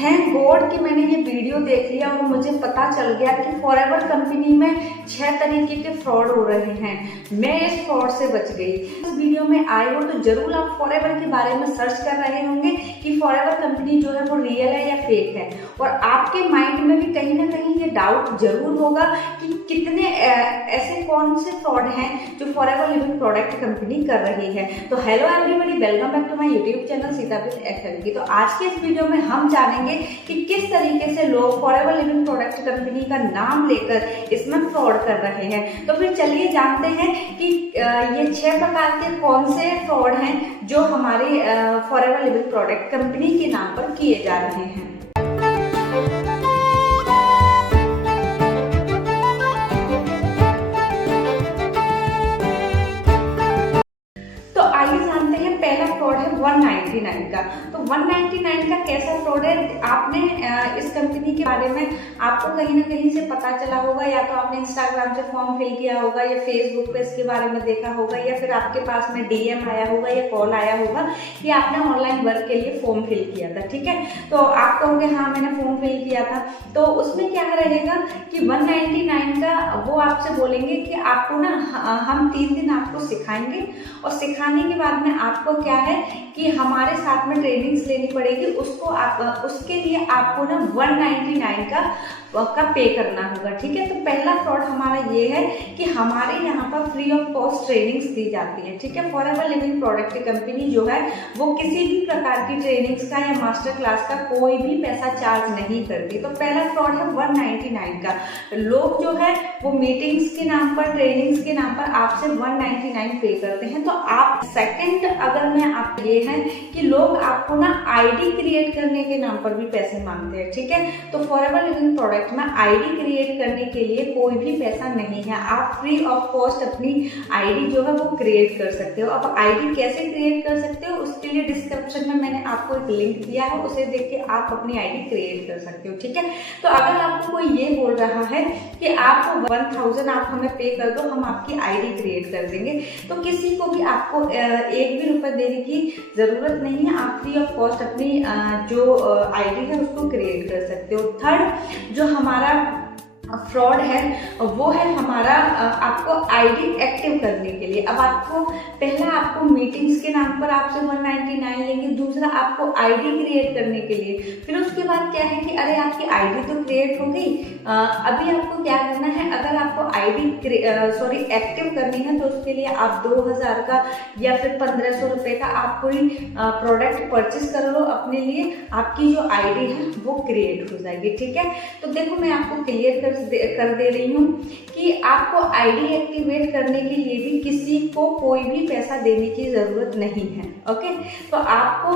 Thank God कि मैंने ये वीडियो देख लिया और मुझे पता चल गया कि फॉरएवर कंपनी में 6 तरीके के फ्रॉड हो रहे हैं। मैं इस फ्रॉड से बच गई। इस वीडियो में आए हो तो जरूर आप फॉरएवर के बारे में सर्च कर रहे होंगे कि फॉरएवर कंपनी जो है वो रियल है या फेक है, और आपके माइंड में भी कहीं ना कहीं ये डाउट जरूर होगा कि कितने ऐसे कौन से फ्रॉड हैं जो फॉरएवर लिविंग प्रोडक्ट कंपनी कर रही है। तो hello everybody, welcome back to my YouTube channel Sitapreet FM. तो आज के इस वीडियो में हम जानेंगे कि किस तरीके से लोग फॉरएवर लिविंग प्रोडक्ट कंपनी का नाम लेकर इसमें फ्रॉड कर रहे हैं। तो फिर चलिए जानते हैं कि ये 6 प्रकार के कौन से फ्रॉड हैं जो हमारी फॉरएवर लिविंग प्रोडक्ट कंपनी के नाम पर किए जा रहे हैं। तो आइए जानते हैं, पहला फ्रॉड है 199 का। तो 199 का कैसा फ्रॉड है? आपने इस कंपनी के बारे में आपको कहीं ना कहीं से पता चला होगा, या तो आपने इंस्टाग्राम से फॉर्म फिल किया होगा, या फेसबुक पे इसके बारे में देखा होगा, या फिर आपके पास में डीएम आया होगा या कॉल आया होगा कि आपने ऑनलाइन वर्क के लिए फॉर्म फिल किया था। ठीक है, तो आप कहोगे हाँ मैंने फॉर्म फिल किया था। तो उसमें क्या रहेगा कि 199 का वो आपसे बोलेंगे कि आपको ना हम 3 दिन आपको सिखाएंगे, और सिखाने के बाद में आपको क्या है कि हमारे साथ में ट्रेनिंग्स लेनी पड़ेगी। उसके लिए आपको ना 199 का पे करना होगा। ठीक है, तो पहला फ्रॉड हमारा ये है कि हमारे यहाँ पर फ्री ऑफ कॉस्ट ट्रेनिंग्स दी जाती है। ठीक है, फॉरएवर लिविंग प्रोडक्ट कंपनी जो है वो किसी भी प्रकार की ट्रेनिंग्स का या मास्टर क्लास का कोई भी पैसा चार्ज नहीं करती। तो पहला फ्रॉड है 199 का। लोग जो है वो मीटिंग्स के नाम पर, ट्रेनिंग्स के नाम पर आपसे 199 पे करते हैं। तो आप सेकंड अगर मैं आप ये है कि लोग आपको ना आईडी क्रिएट करने के नाम पर भी पैसे मांगते हैं। ठीक है, तो फॉरएवर लिविंग प्रोडक्ट में आईडी क्रिएट करने के लिए कोई भी पैसा नहीं है। आप फ्री ऑफ कॉस्ट अपनी आईडी जो है वो क्रिएट कर सकते हो। अब आईडी कैसे क्रिएट कर सकते हो उसके लिए डिस्क्रिप्शन में मैंने आपको एक लिंक दिया है, उसे देख के आप अपनी आईडी क्रिएट कर सकते हो। ठीक है, तो अगर आपको कोई ये बोल रहा है कि आप 1000 आप हमें पे कर दो, हम आपकी आईडी क्रिएट कर देंगे, तो किसी को भी आपको 1 भी रुपए देने की जरूरत नहीं है। आप फ्री ऑफ कॉस्ट अपनी जो आईडी है उसको क्रिएट कर सकते हो। थर्ड जो हमारा फ्रॉड है वो है हमारा आपको आईडी एक्टिव करने के लिए। अब आपको पहला आपको मीटिंग्स के नाम पर आपसे 199 लेंगे, दूसरा आपको आईडी क्रिएट करने के लिए, फिर उसके बाद क्या है कि अरे आपकी आईडी तो क्रिएट हो गई, अभी आपको क्या करना है, अगर आपको आईडी एक्टिव करनी है तो उसके लिए आप 2000 का या फिर 1500 रुपए का आप कोई प्रोडक्ट परचेस कर लो अपने लिए, आपकी जो आईडी है वो क्रिएट हो जाएगी। ठीक है, तो देखो मैं आपको क्लियर कर दे रही हूँ कि आपको आईडी एक्टिवेट करने के लिए भी किसी को कोई भी पैसा देने की जरूरत नहीं है। ओके, तो आपको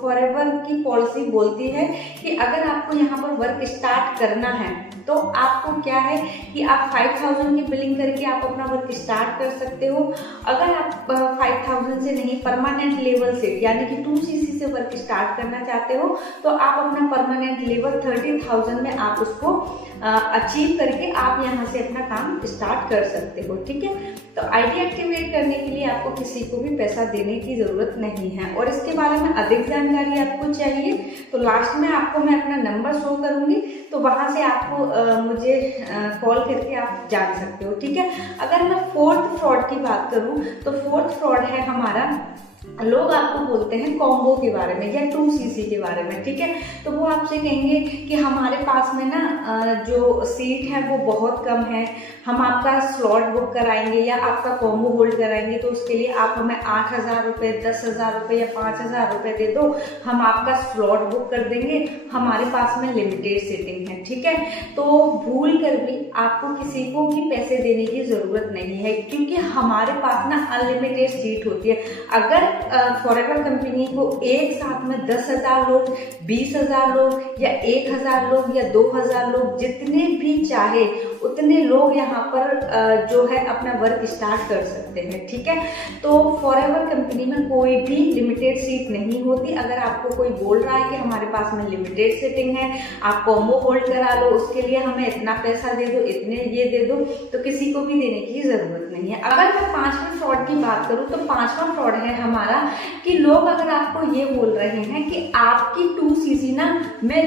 फॉरएवर की पॉलिसी बोलती है कि अगर आपको यहाँ पर वर्क स्टार्ट करना है तो आपको क्या है कि आप 5000 की बिलिंग करके आप अपना वर्क स्टार्ट कर सकते हो। अगर आप 5000 से नहीं, परमानेंट लेवल से यानी कि 2cc से वर्क स्टार्ट करना चाहते हो तो आप अपना परमानेंट लेवल 30000 में आप उसको अचीव करके आप यहाँ से अपना काम स्टार्ट कर सकते हो। ठीक है, तो आईडी एक्टिवेट करने के लिए आपको किसी को भी पैसा देने की जरूरत नहीं है। और इसके बारे में अधिक जानकारी आपको चाहिए तो लास्ट में आपको मैं अपना नंबर शो करूंगी, तो वहां से आपको मुझे कॉल करके आप जान सकते हो। ठीक है, अगर मैं फोर्थ फ्रॉड की बात करूं तो फोर्थ फ्रॉड है हमारा, लोग आपको बोलते हैं कॉम्बो के बारे में या 2cc के बारे में। ठीक है, तो वो आपसे कहेंगे कि हमारे पास में ना जो सीट है वो बहुत कम है, हम आपका स्लॉट बुक कराएंगे या आपका कॉम्बो होल्ड कराएंगे, तो उसके लिए आप हमें 8000 रुपये, 10,000 रुपये या 5000 रुपये दे दो, हम आपका स्लॉट बुक कर देंगे, हमारे पास में लिमिटेड सीटिंग है। ठीक है, तो भूल कर भी आपको किसी को भी पैसे देने की जरूरत नहीं है, क्योंकि हमारे पास ना अनलिमिटेड सीट होती है। अगर फॉरएवर कंपनी को एक साथ में 10,000 लोग, 20,000 लोग या 1,000 लोग या 2,000 लोग, जितने भी चाहे उतने लोग यहाँ पर जो है अपना वर्क स्टार्ट कर सकते हैं। ठीक है, तो फॉरएवर कंपनी में कोई भी लिमिटेड सीट नहीं होती। अगर आपको कोई बोल रहा है कि हमारे पास में लिमिटेड सीटिंग है, आप कॉम्बो होल्ड करा लो, उसके लिए हमें इतना पैसा दे दो, इतने ये दे दो, तो किसी को भी देने की जरूरत नहीं है। अगर मैं 5वें फ्रॉड की बात करूँ तो 5वां फ्रॉड है हमारा कि लोग अगर आपको ये बोल रहे हैं कि आपकी 2cc ना मैं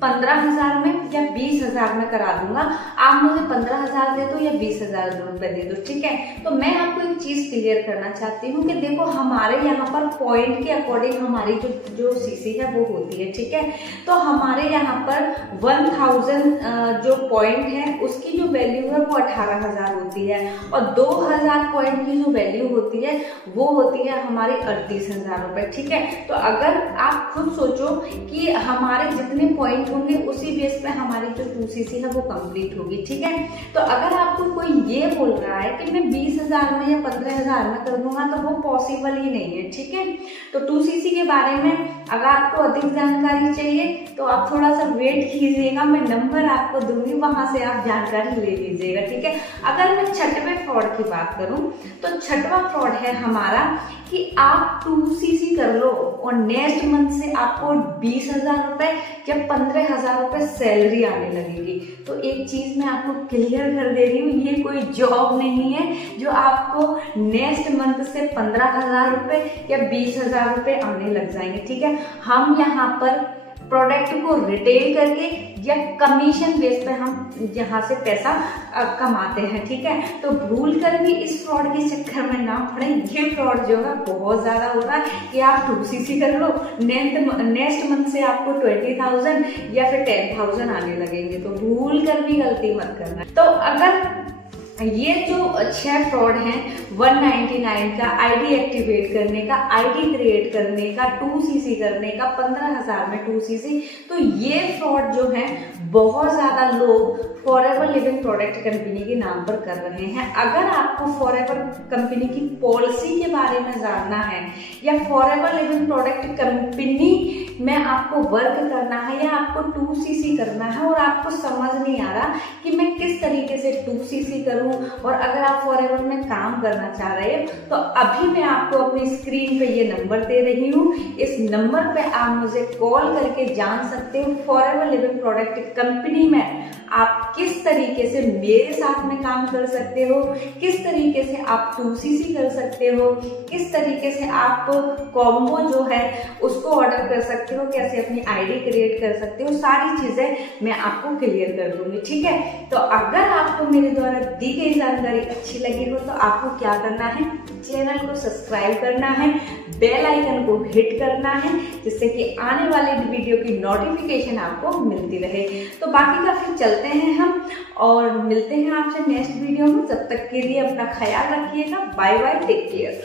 15,000 में या 20,000 में करा दूंगा, आप मुझे 15,000 दे दो या 20,000 रुपए दे दो, ठीक है। तो मैं आपको एक चीज क्लियर करना चाहती हूँ कि देखो हमारे यहाँ पर पॉइंट के अकॉर्डिंग हमारी जो सीसी है वो होती है, ठीक है। तो हमारे यहाँ पर 1000 जो पॉइंट है उसकी जो वैल्यू है वो 18,000 होती है, और 2000 पॉइंट की जो वैल्यू होती है वो होती है हमारी 38,000 रुपए, ठीक है। तो अगर आप खुद सोचो कि हमारे जितने पॉइंट होंगे उसी बेस पे हमारी जो 2cc है वो कंप्लीट होगी, ठीक है। तो अगर आपको कोई ये बोल रहा है कि मैं 20,000 में या 15,000 में कर दूंगा तो वो पॉसिबल ही नहीं है, ठीक है। तो 2cc के बारे में अगर आपको अधिक जानकारी चाहिए तो आप थोड़ा सा वेट कीजिएगा, मैं नंबर आपको दूंगी, वहां से आप जानकारी ले लीजिएगा, ठीक है। अगर मैं छठवें फ्रॉड की बात करूं तो छठवां फ्रॉड है हमारा कि आप 2cc कर लो और नेक्स्ट मंथ से आपको 20,000 रुपए या 15,000 रुपए सैलरी आने लगेगी। तो एक चीज मैं आपको क्लियर कर दे रही हूँ, ये कोई जॉब नहीं है जो आपको नेक्स्ट मंथ से 15,000 रुपए या 20,000 रुपए आने लग जाएंगे, ठीक है। हम यहाँ पर प्रोडक्ट को रिटेल करके या कमीशन बेस पे हम यहाँ से पैसा कमाते हैं, ठीक है। तो भूल कर भी इस फ्रॉड के चक्कर में ना पड़े, ये फ्रॉड जो है बहुत ज्यादा हो रहा है कि आप 2cc कर लो, नेक्स्ट मंथ से आपको 20,000 या फिर 10,000 आने लगेंगे, तो भूल कर भी गलती मत करना। तो अगर ये जो 6 फ्रॉड हैं 199 का, आईडी एक्टिवेट करने का, आईडी क्रिएट करने का, 2cc करने का, 15,000 में 2cc, तो ये फ्रॉड जो है बहुत ज्यादा लोग फॉरएवर लिविंग प्रोडक्ट कंपनी के नाम पर कर रहे हैं। अगर आपको फॉरएवर कंपनी की पॉलिसी के बारे में जानना है या फॉरएवर लिविंग प्रोडक्ट कंपनी में आपको वर्क करना है या आपको 2cc करना है और आपको समझ नहीं आ रहा कि मैं किस तरीके से 2cc करूं, और अगर आप फॉरएवर में काम करना चाह रहे हो तो अभी मैं आपको अपनी स्क्रीन पे ये नंबर दे रही हूँ, इस नंबर पे आप मुझे कॉल करके जान सकते हो फॉरएवर लिविंग प्रोडक्ट कंपनी में आप किस तरीके से मेरे साथ में काम कर सकते हो, किस तरीके से आप 2cc कर सकते हो, किस तरीके से आप कॉम्बो जो है उसको ऑर्डर कर सकते हो, कैसे अपनी आईडी क्रिएट कर सकते हो, सारी चीजें मैं आपको क्लियर कर दूंगी, ठीक है। तो अगर आपको मेरे द्वारा दी गई जानकारी अच्छी लगी हो तो आपको क्या करना है, चैनल को सब्सक्राइब करना है, बेल आइकन को हिट करना है, जिससे कि आने वाले वीडियो की नोटिफिकेशन आपको मिलती रहे। तो बाकी का फिर चलते हैं हम और मिलते हैं आपसे नेक्स्ट वीडियो में। जब तक के लिए अपना ख्याल रखिएगा, बाय बाय, टेक केयर।